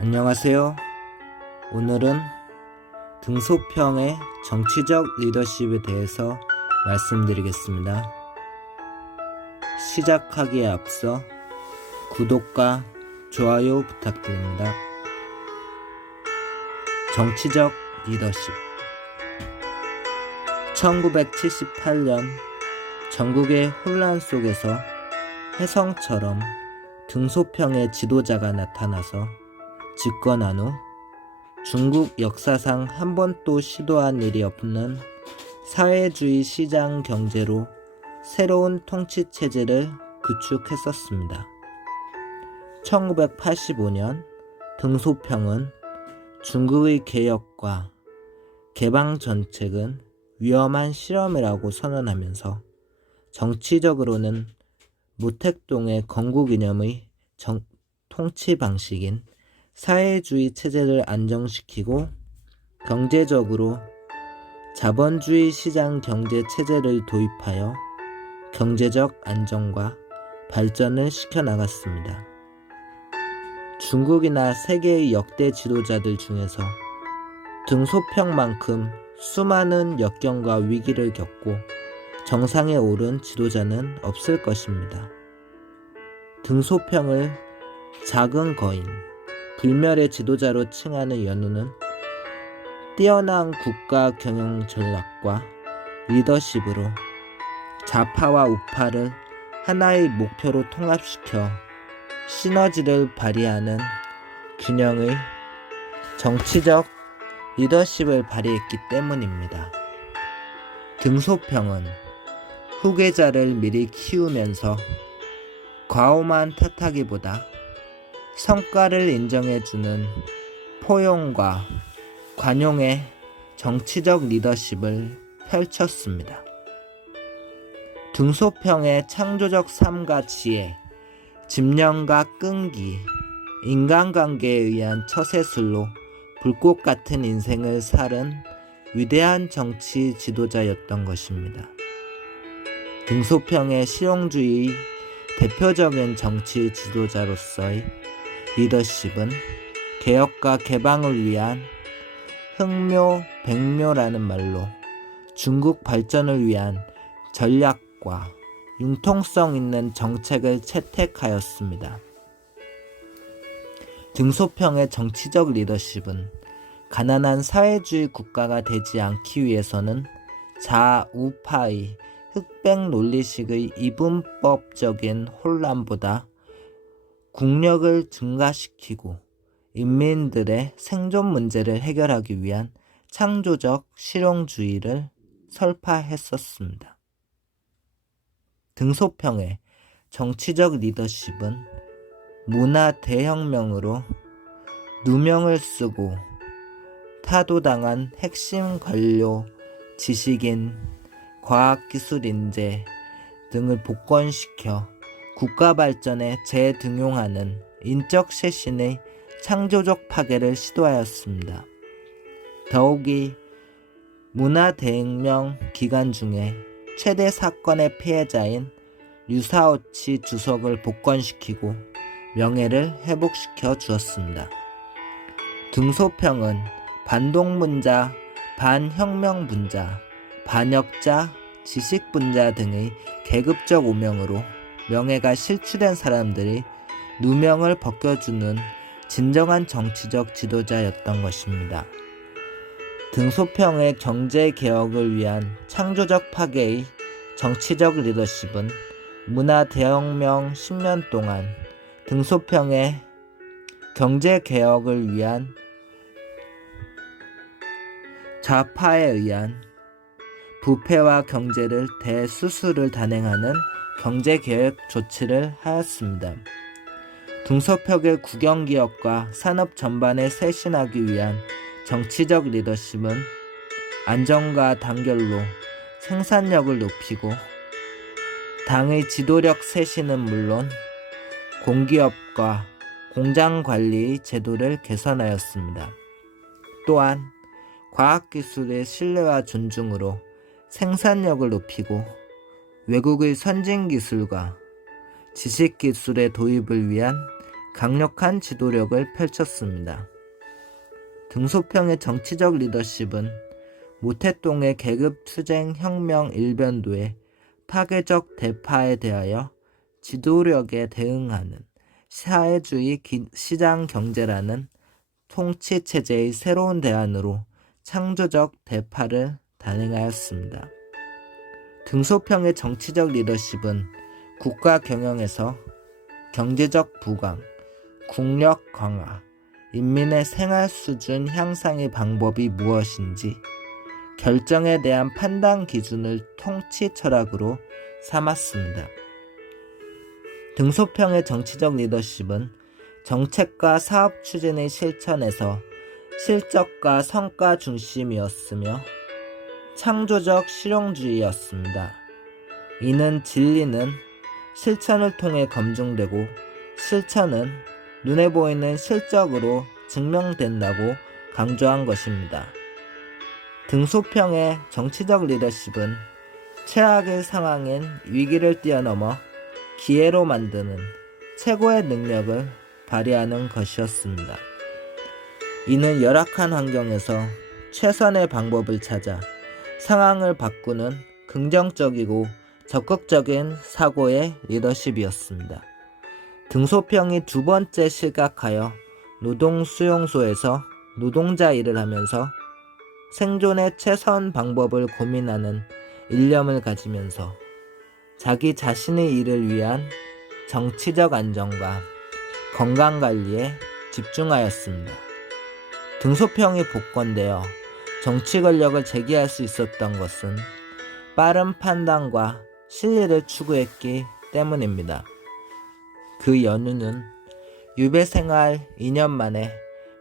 안녕하세요. 오늘은 등소평의 정치적 리더십에 대해서 말씀드리겠습니다. 시작하기에 앞서 구독과 좋아요 부탁드립니다. 정치적 리더십. 1978년 전국의 혼란 속에서 혜성처럼 등소평의 지도자가 나타나서 집권한 후 중국 역사상 한 번도 시도한 일이 없는 사회주의 시장 경제로 새로운 통치 체제를 구축했었습니다. 1985년 등소평은 중국의 개혁과 개방 정책은 위험한 실험이라고 선언하면서 정치적으로는 모택동의 건국 이념의 통치 방식인 사회주의 체제를 안정시키고 경제적으로 자본주의 시장 경제 체제를 도입하여 경제적 안정과 발전을 시켜나갔습니다. 중국이나 세계의 역대 지도자들 중에서 등소평만큼 수많은 역경과 위기를 겪고 정상에 오른 지도자는 없을 것입니다. 등소평을 작은 거인, 불멸의 지도자로 칭하는 연우는 뛰어난 국가 경영 전략과 리더십으로 좌파와 우파를 하나의 목표로 통합시켜 시너지를 발휘하는 균형의 정치적 리더십을 발휘했기 때문입니다. 등소평은 후계자를 미리 키우면서 과오만 탓하기보다 성과를 인정해주는 포용과 관용의 정치적 리더십을 펼쳤습니다. 등소평의 창조적 삶과 지혜, 집념과 끈기, 인간관계에 의한 처세술로 불꽃 같은 인생을 살은 위대한 정치 지도자였던 것입니다. 등소평의 실용주의 대표적인 정치 지도자로서의 리더십은 개혁과 개방을 위한 흥묘백묘라는 말로 중국 발전을 위한 전략과 융통성 있는 정책을 채택하였습니다. 등소평의 정치적 리더십은 가난한 사회주의 국가가 되지 않기 위해서는 좌우파의 흑백 논리식의 이분법적인 혼란보다 국력을 증가시키고 인민들의 생존 문제를 해결하기 위한 창조적 실용주의를 설파했었습니다. 등소평의 정치적 리더십은 문화 대혁명으로 누명을 쓰고 타도당한 핵심 관료, 지식인, 과학기술 인재 등을 복권시켜 국가 발전에 재등용하는 인적 쇄신의 창조적 파괴를 시도하였습니다. 더욱이 문화대혁명 기간 중에 최대 사건의 피해자인 류사오치 주석을 복권시키고 명예를 회복시켜 주었습니다. 등소평은 반동분자, 반혁명분자, 반역자, 지식분자 등의 계급적 오명으로 명예가 실추된 사람들이 누명을 벗겨주는 진정한 정치적 지도자였던 것입니다. 등소평의 경제개혁을 위한 창조적 파괴의 정치적 리더십은 문화대혁명 10년 동안 등소평의 경제개혁을 위한 좌파에 의한 부패와 경제를 대수술을 단행하는 경제개혁 조치를 하였습니다. 등소평의 국영기업과 산업 전반에 쇄신하기 위한 정치적 리더십은 안정과 단결로 생산력을 높이고 당의 지도력 쇄신은 물론 공기업과 공장관리의 제도를 개선하였습니다. 또한 과학기술의 신뢰와 존중으로 생산력을 높이고 외국의 선진기술과 지식기술의 도입을 위한 강력한 지도력을 펼쳤습니다. 등소평의 정치적 리더십은 모태동의 계급투쟁 혁명 일변도의 파괴적 대파에 대하여 지도력에 대응하는 사회주의 시장 경제라는 통치체제의 새로운 대안으로 창조적 대파를 단행하였습니다. 등소평의 정치적 리더십은 국가 경영에서 경제적 부강, 국력 강화, 인민의 생활 수준 향상의 방법이 무엇인지 결정에 대한 판단 기준을 통치 철학으로 삼았습니다. 등소평의 정치적 리더십은 정책과 사업 추진의 실천에서 실적과 성과 중심이었으며 창조적 실용주의였습니다. 이는 진리는 실천을 통해 검증되고 실천은 눈에 보이는 실적으로 증명된다고 강조한 것입니다. 등소평의 정치적 리더십은 최악의 상황인 위기를 뛰어넘어 기회로 만드는 최고의 능력을 발휘하는 것이었습니다. 이는 열악한 환경에서 최선의 방법을 찾아 상황을 바꾸는 긍정적이고 적극적인 사고의 리더십이었습니다. 등소평이 두 번째 실각하여 노동수용소에서 노동자 일을 하면서 생존의 최선 방법을 고민하는 일념을 가지면서 자기 자신의 일을 위한 정치적 안정과 건강관리에 집중하였습니다. 등소평이 복권되어 정치 권력을 제기할 수 있었던 것은 빠른 판단과 실리를 추구했기 때문입니다. 그 연유는 유배 생활 2년 만에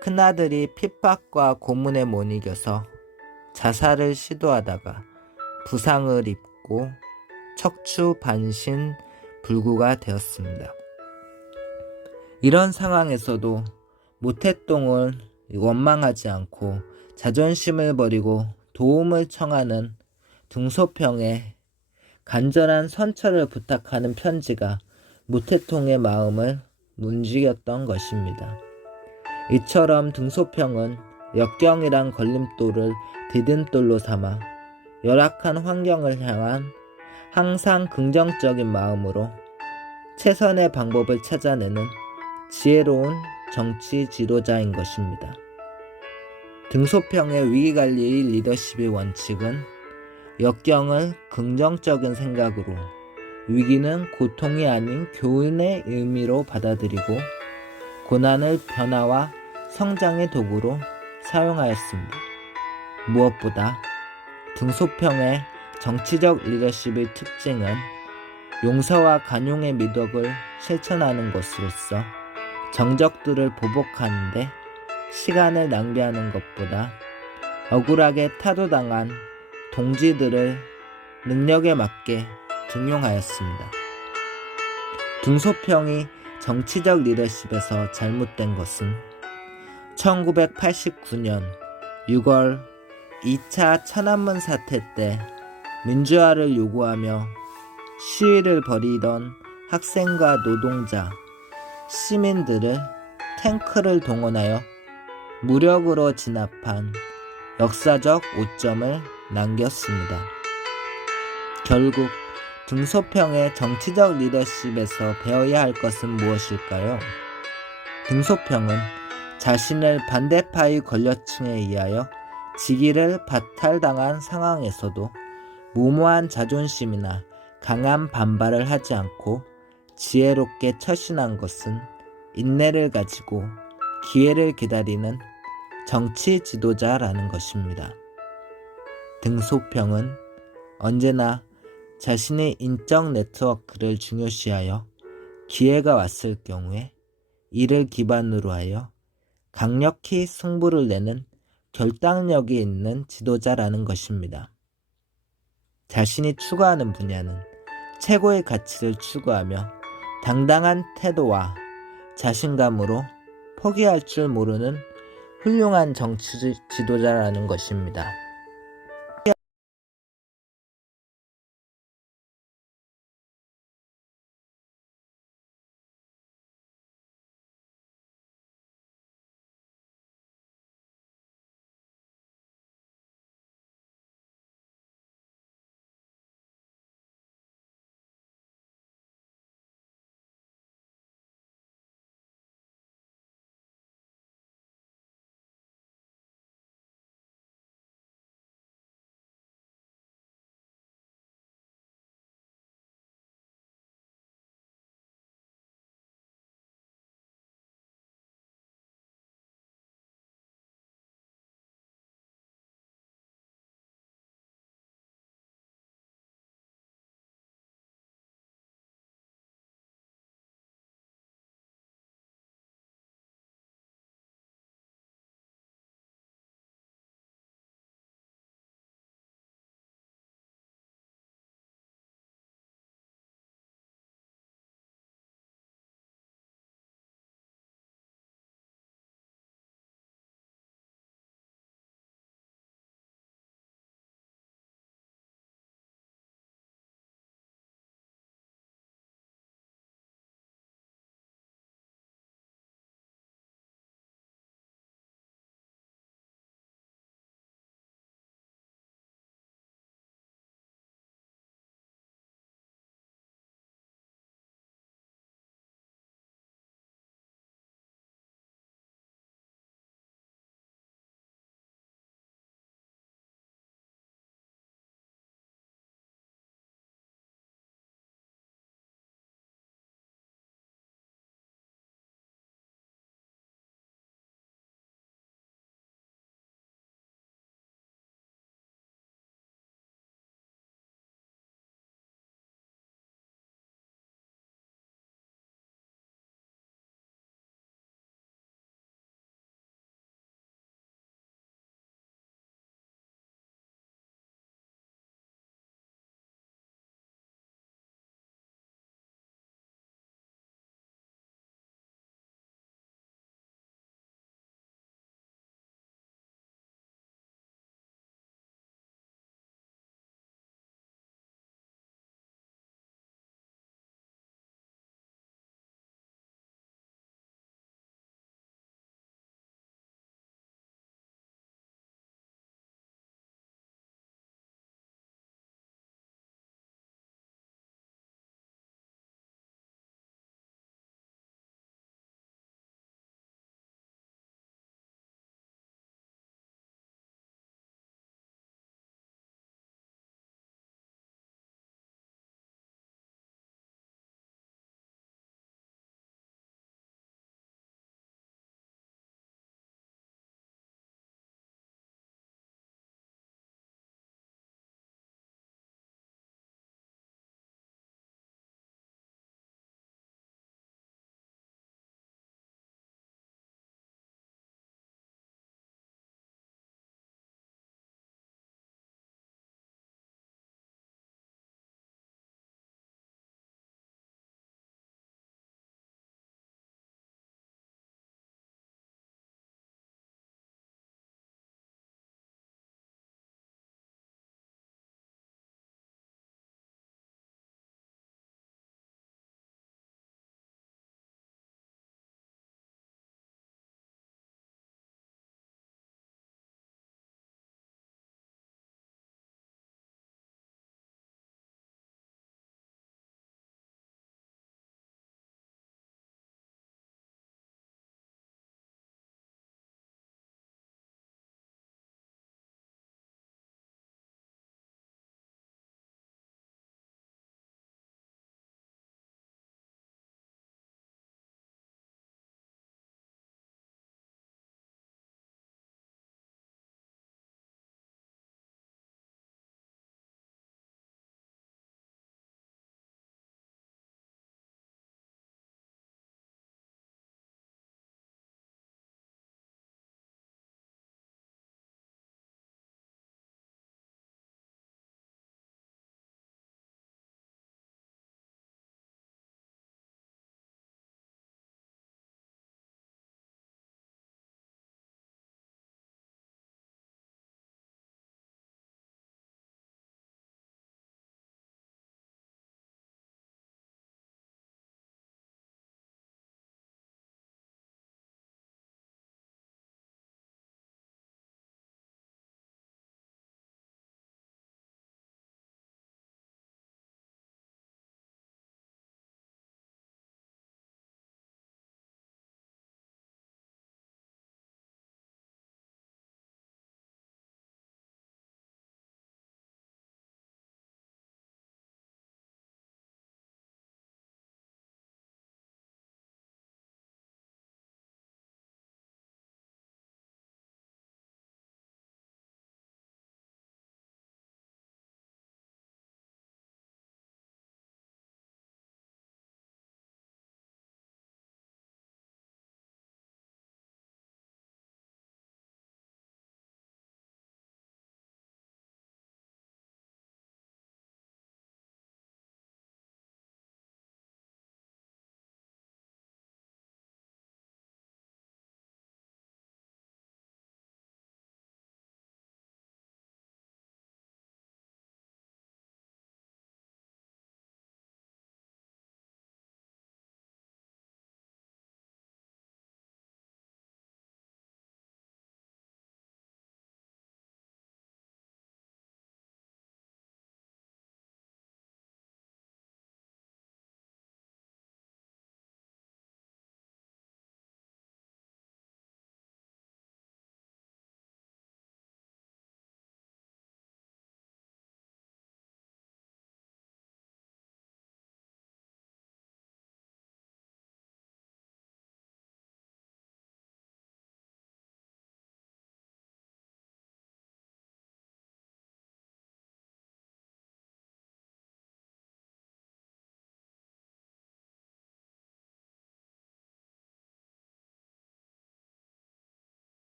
큰아들이 핍박과 고문에 못 이겨서 자살을 시도하다가 부상을 입고 척추 반신 불구가 되었습니다. 이런 상황에서도 모태똥을 원망하지 않고 자존심을 버리고 도움을 청하는 등소평의 간절한 선처를 부탁하는 편지가 모태통의 마음을 움직였던 것입니다. 이처럼 등소평은 역경이란 걸림돌을 디딤돌로 삼아 열악한 환경을 향한 항상 긍정적인 마음으로 최선의 방법을 찾아내는 지혜로운 정치 지도자인 것입니다. 등소평의 위기관리의 리더십의 원칙은 역경을 긍정적인 생각으로, 위기는 고통이 아닌 교훈의 의미로 받아들이고 고난을 변화와 성장의 도구로 사용하였습니다. 무엇보다 등소평의 정치적 리더십의 특징은 용서와 간용의 미덕을 실천하는 것으로서 정적들을 보복하는데 시간을 낭비하는 것보다 억울하게 타도당한 동지들을 능력에 맞게 등용하였습니다. 등소평이 정치적 리더십에서 잘못된 것은 1989년 6월 2차 천안문 사태 때 민주화를 요구하며 시위를 벌이던 학생과 노동자, 시민들을 탱크를 동원하여 무력으로 진압한 역사적 오점을 남겼습니다. 결국 등소평의 정치적 리더십에서 배워야 할 것은 무엇일까요? 등소평은 자신을 반대파의 권력층에 의하여 직위를 박탈당한 상황에서도 무모한 자존심이나 강한 반발을 하지 않고 지혜롭게 처신한 것은 인내를 가지고 기회를 기다리는 정치 지도자라는 것입니다. 등소평은 언제나 자신의 인적 네트워크를 중요시하여 기회가 왔을 경우에 이를 기반으로 하여 강력히 승부를 내는 결단력이 있는 지도자라는 것입니다. 자신이 추구하는 분야는 최고의 가치를 추구하며 당당한 태도와 자신감으로 포기할 줄 모르는 훌륭한 정치 지도자라는 것입니다.